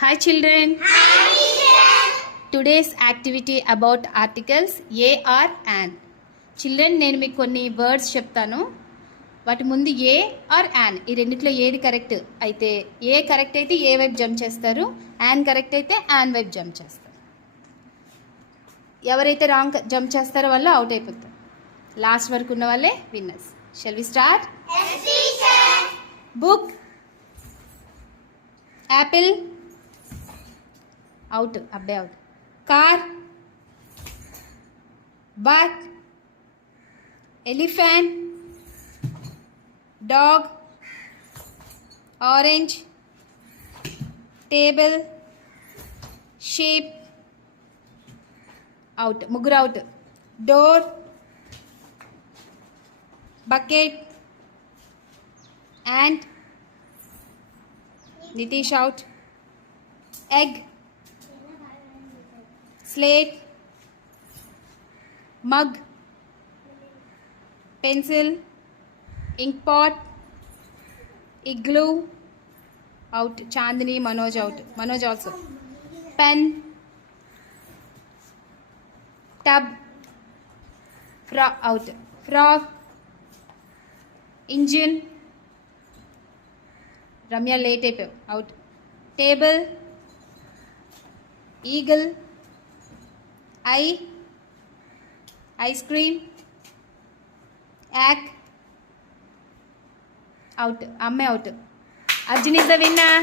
Hi children. Today's activity about articles a or an. Children నేను మీకు కొన్ని వర్డ్స్ చెప్తాను. వాటి ముందు ఏ ఆర్ యాన్ ఈ రెండిట్లో ఏది కరెక్ట్ అయితే ఏ కరెక్ట్ అయితే ఏ వైపు జంప్ చేస్తారు, యాన్ కరెక్ట్ అయితే యాన్ వైపు జంప్ చేస్తారు. ఎవరైతే రాంగ్ జంప్ చేస్తారో వాళ్ళు అవుట్ అయిపోతారు. లాస్ట్ వరకు ఉన్న వాళ్ళే winners. Shall we start? Book, apple out, అబ్బాయి out. Car, buck, elephant, dog, orange, table, sheep out, ముగ్గురు out. Door, bucket, ant, Nitish out. Egg, slate, mug, pencil, ink pot, igloo out. Chandini, Manoj out. Manoj also. Pen, tub, frog out. Frog, engine, Ramya late out. Table, eagle, eye, ice cream, egg out. Amme out. Arjun is the winner.